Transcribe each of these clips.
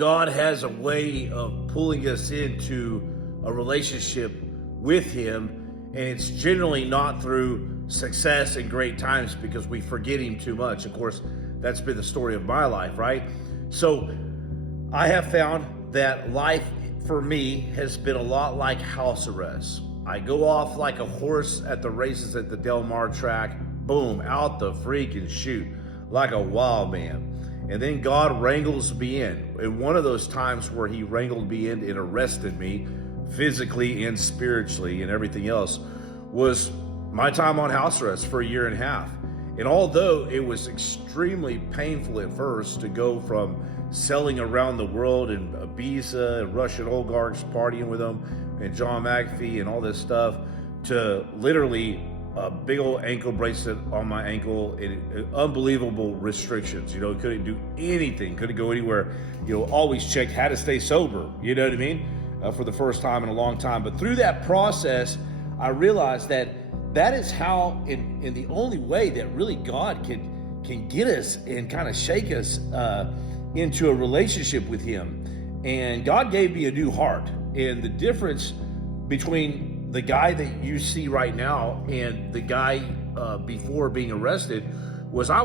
God has a way of pulling us into a relationship with Him, and it's generally not through success and great times because we forget Him too much. Of course, that's been the story of my life, right? So I have found that life for me has been a lot like house arrest. I go off like a horse at the races at the Del Mar track, boom, out the freaking chute, like a wild man. And then God wrangles me in. And one of those times where He wrangled me in and arrested me physically and spiritually and everything else was my time on house arrest for 1.5 years. And although it was extremely painful at first to go from selling around the world in Ibiza and Russian oligarchs partying with them and John McAfee and all this stuff to literally a big old ankle bracelet on my ankle and unbelievable restrictions. Couldn't do anything, couldn't go anywhere. Always checked how to stay sober. You know what I mean? For the first time in a long time. But through that process, I realized that is how, in the only way that really God can get us and kind of shake us into a relationship with Him. And God gave me a new heart. And the difference between the guy that you see right now and the guy before being arrested was I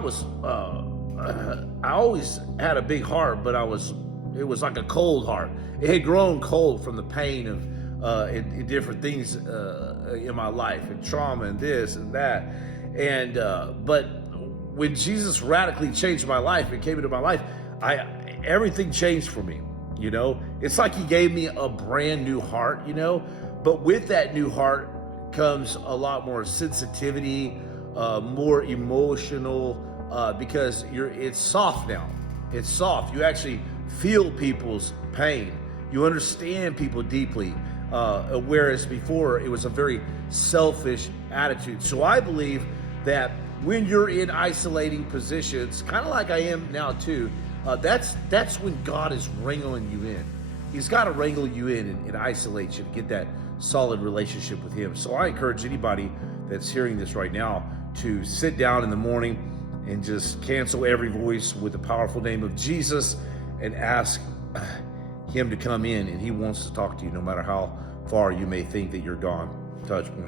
always had a big heart, but it was like a cold heart. It had grown cold from the pain of in different things in my life and trauma and this and that. And but when Jesus radically changed my life and came into my life, everything changed for me. It's like He gave me a brand new heart, but with that new heart comes a lot more sensitivity, more emotional, because it's soft now. It's soft. You actually feel people's pain. You understand people deeply, whereas before it was a very selfish attitude. So I believe that when you're in isolating positions, kind of like I am now too, that's when God is wrangling you in. He's got to wrangle you in and isolate you to get that solid relationship with Him. So I encourage anybody that's hearing this right now to sit down in the morning and just cancel every voice with the powerful name of Jesus and ask Him to come in. And He wants to talk to you no matter how far you may think that you're gone. Touch point.